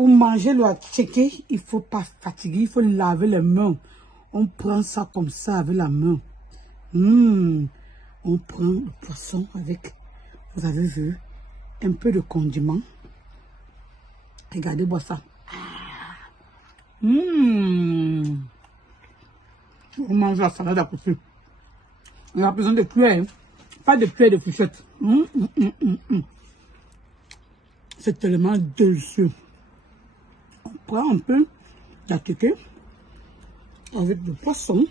Pour manger le attiéké, il ne faut pas fatiguer, il faut laver les mains. On prend ça comme ça avec la main. On prend le poisson avec, vous avez vu, un peu de condiment. Regardez-moi ça. On mange la salade à côté. On a besoin de cuillères, pas de cuillères de fourchette. C'est tellement délicieux. On prend un peu d'attiéké avec du poisson.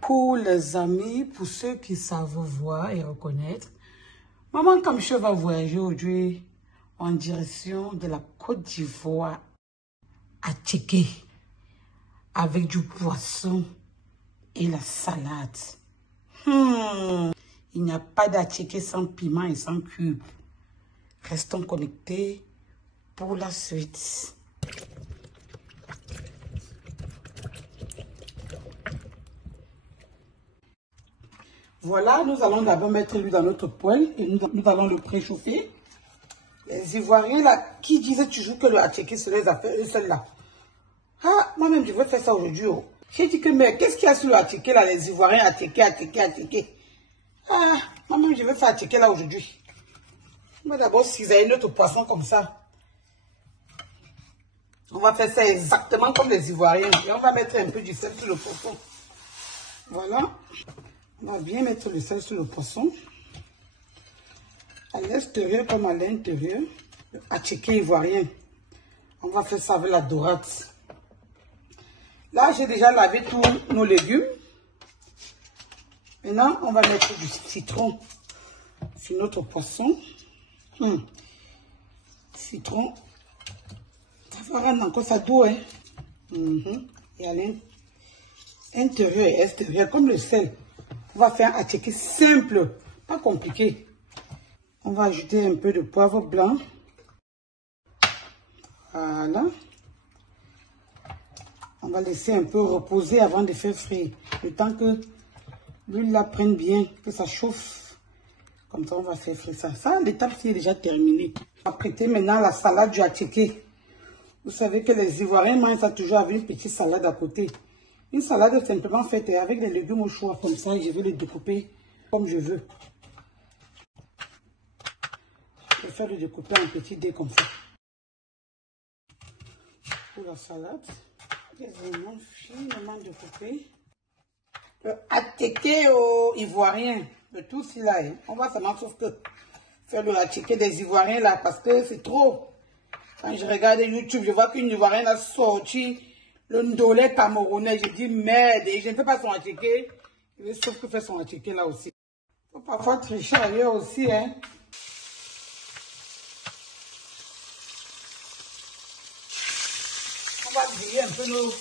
Pour les amis, pour ceux qui savent voir et reconnaître, Maman Kamcho va voyager aujourd'hui en direction de la Côte d'Ivoire, attiéké, avec du poisson et la salade. Il n'y a pas d'attiéké sans piment et sans cube. Restons connectés pour la suite. Voilà, nous allons d'abord mettre l'huile dans notre poêle et nous allons le préchauffer. Les Ivoiriens là, qui disaient toujours que le attiéké se les a fait eux seuls là. Ah, moi-même je veux faire ça aujourd'hui. Oh. J'ai dit que, mais qu'est-ce qu'il y a sur le attiéké là, les Ivoiriens attiéké. Ah, moi-même je veux faire attiéké là aujourd'hui. On va d'abord cisailler notre poisson comme ça. On va faire ça exactement comme les Ivoiriens. Et on va mettre un peu du sel sur le poisson. Voilà. On va bien mettre le sel sur le poisson. À l'extérieur comme à l'intérieur. Le attiéké ivoirien. On va faire ça avec la dorade. Là, j'ai déjà lavé tous nos légumes. Maintenant, on va mettre du citron sur notre poisson. Citron. Ça va rendre encore ça doux. Hein? Et à l'intérieur et extérieur, comme le sel. On va faire un attiéké simple, pas compliqué. On va ajouter un peu de poivre blanc. Voilà. On va laisser un peu reposer avant de faire frire. Le temps que l'huile la prenne bien, que ça chauffe. Comme ça, on va faire frire ça. Ça, l'étape est déjà terminée. On va prêter maintenant la salade du attiéké. Vous savez que les Ivoiriens mangent ça toujours avec une petite salade à côté. Une salade simplement faite avec des légumes au choix. Comme ça, je vais les découper comme je veux. Je vais faire le découper en petits dés comme ça. Pour la salade, les oignons finement découpés. Le attiéké ivoirien, le tout si là, hein. On va seulement sauf que faire le attiéké des Ivoiriens là, parce que c'est trop. Quand je regarde YouTube, je vois qu'une Ivoirienne a sorti le ndolé camerounais. Je dis merde, et je ne fais pas son attiéké. Je vais sauf que faire son attiéké là aussi. Il faut parfois tricher ailleurs aussi, hein. On va griller un peu nos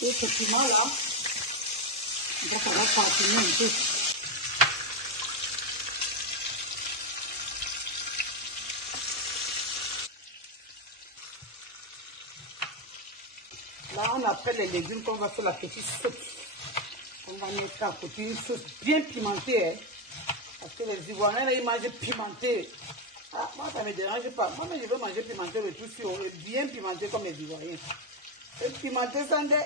piments là. Donc on va partiner un peu. Là, on a pris les légumes qu'on va faire la petite sauce. On va mettre à côté une sauce bien pimentée. Hein? Parce que les Ivoiriens, là, ils mangent pimenté. Ah, moi, ça ne me dérange pas. Moi, je veux manger pimenté le tout sur bien pimenté comme les Ivoiriens. Et pimenté sans dé.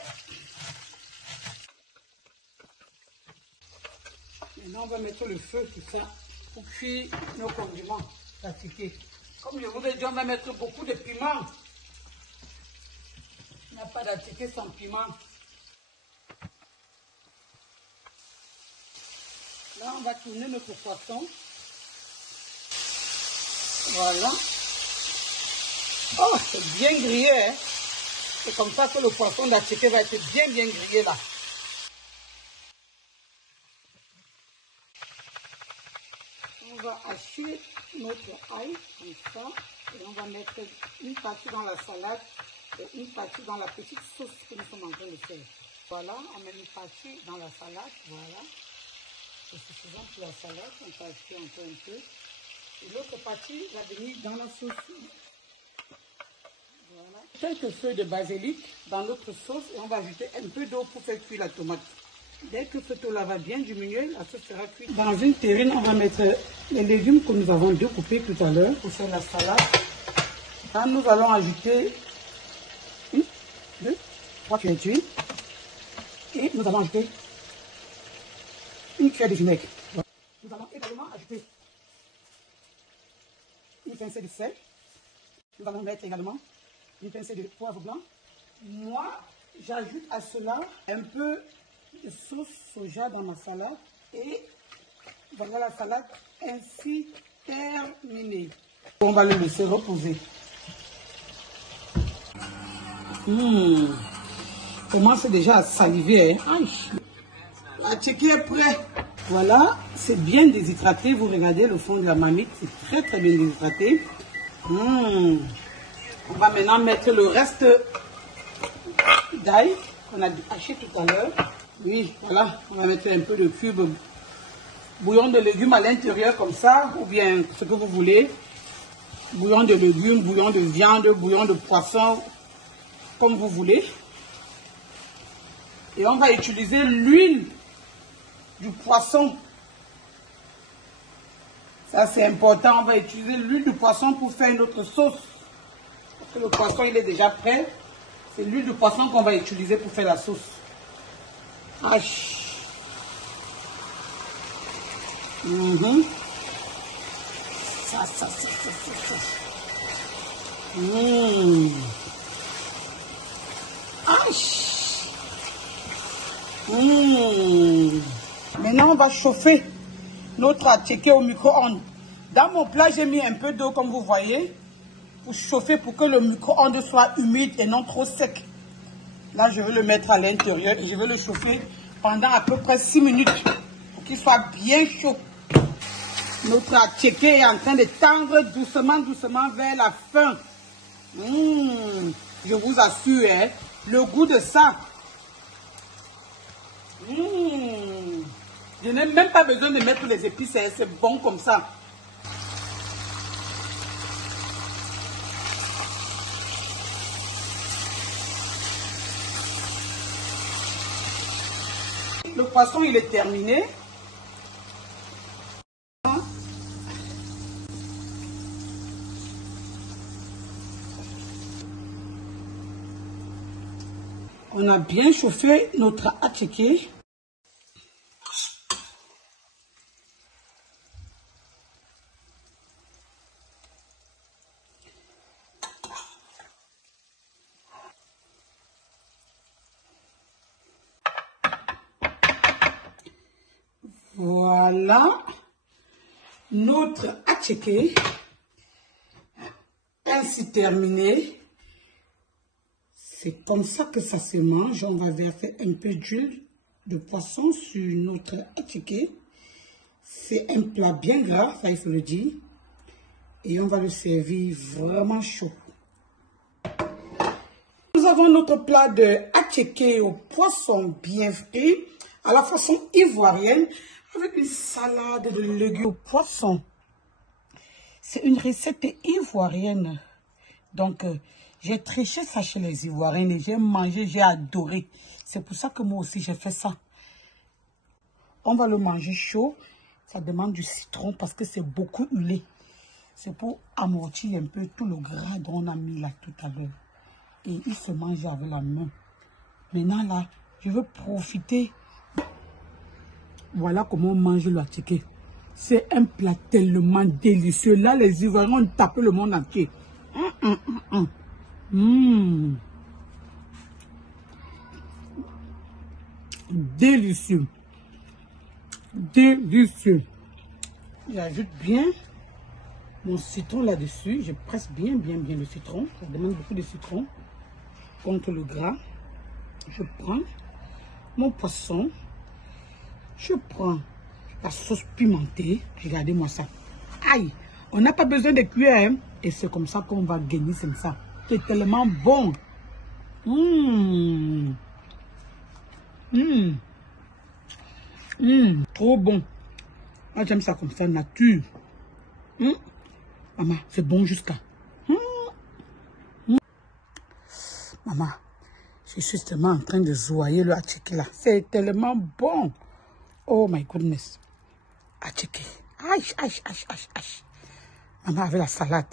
Maintenant, on va mettre le feu, tout ça, pour cuire nos condiments attiékés. Comme je vous ai dit, on va mettre beaucoup de piment. Il n'y a pas d'attiéké sans piment. Là, on va tourner notre poisson. Voilà. Oh, c'est bien grillé. Hein? C'est comme ça que le poisson d'attiéké va être bien grillé là. On va hacher notre ail comme ça. Et on va mettre une partie dans la salade et une partie dans la petite sauce que nous sommes en train de faire. Voilà, on met une partie dans la salade. Voilà. C'est suffisant pour la salade. On va acheter encore un peu. Et l'autre partie va venir dans la sauce. Voilà. Quelques feuilles de basilic dans notre sauce et on va ajouter un peu d'eau pour faire cuire la tomate. Dès que cette eau-là va bien diminuer, la sauce sera cuite. Dans une terrine, on va mettre les légumes que nous avons découpés tout à l'heure pour faire la salade. Là, nous allons ajouter 1, 2, 3 cuillères d'huile. Et nous allons ajouter une cuillère de vinaigre. Nous allons également ajouter une pincée de sel. Nous allons mettre également une pincée de poivre blanc. Moi, j'ajoute à cela un peu de sauce soja dans ma salade. Et voilà la salade ainsi terminée. On va le laisser reposer. Commence déjà à saliver. Hein? La tchéké est prêt. Voilà, c'est bien déshydraté. Vous regardez le fond de la marmite, c'est très bien déshydraté. On va maintenant mettre le reste d'ail qu'on a haché tout à l'heure. Oui, voilà, on va mettre un peu de cube bouillon de légumes à l'intérieur comme ça, ou bien ce que vous voulez. Bouillon de légumes, bouillon de viande, bouillon de poisson, comme vous voulez. Et on va utiliser l'huile du poisson. Ça c'est important, on va utiliser l'huile du poisson pour faire notre sauce. Parce que le poisson il est déjà prêt. C'est l'huile du poisson qu'on va utiliser pour faire la sauce. Ça. Maintenant, on va chauffer notre attiqué au micro-ondes. Dans mon plat, j'ai mis un peu d'eau, comme vous voyez, pour chauffer, pour que le micro-ondes soit humide et non trop sec. Là, je vais le mettre à l'intérieur et je vais le chauffer pendant à peu près 6 minutes pour qu'il soit bien chaud. Notre attiqué est en train de tendre doucement vers la fin. Je vous assure, hein, le goût de ça. Je n'ai même pas besoin de mettre les épices, hein, c'est bon comme ça. Le poisson, il est terminé. On a bien chauffé notre attiqué. Voilà notre attiqué ainsi terminé. C'est comme ça que ça se mange. On va verser un peu d'huile de poisson sur notre attiqué. C'est un plat bien gras, ça il faut le dire. Et on va le servir vraiment chaud. Nous avons notre plat de attiqué au poisson bien frit à la façon ivoirienne avec une salade de légumes au poisson. C'est une recette ivoirienne. Donc, j'ai triché ça chez les Ivoiriens et j'ai mangé, j'ai adoré. C'est pour ça que moi aussi, j'ai fait ça. On va le manger chaud. Ça demande du citron parce que c'est beaucoup huilé. C'est pour amortir un peu tout le gras dont on a mis là tout à l'heure. Et il se mange avec la main. Maintenant, là, je veux profiter. Voilà comment on mange le attiqué. C'est un plat tellement délicieux. Là, les Ivoiriens ont tapé le monde entier. Délicieux. Délicieux. J'ajoute bien mon citron là-dessus. Je presse bien le citron. Ça demande beaucoup de citron contre le gras. Je prends mon poisson. Je prends la sauce pimentée. Regardez-moi ça. Aïe, on n'a pas besoin de cuillère. Hein? Et c'est comme ça qu'on va gagner comme ça. C'est tellement bon. Trop bon. Moi, j'aime ça comme ça, nature. Maman, c'est bon jusqu'à. Maman, je suis tellement en train de zoyer le attiqué là. C'est tellement bon. Oh my goodness. Attiqué. Aïe. Maman, avec la salade.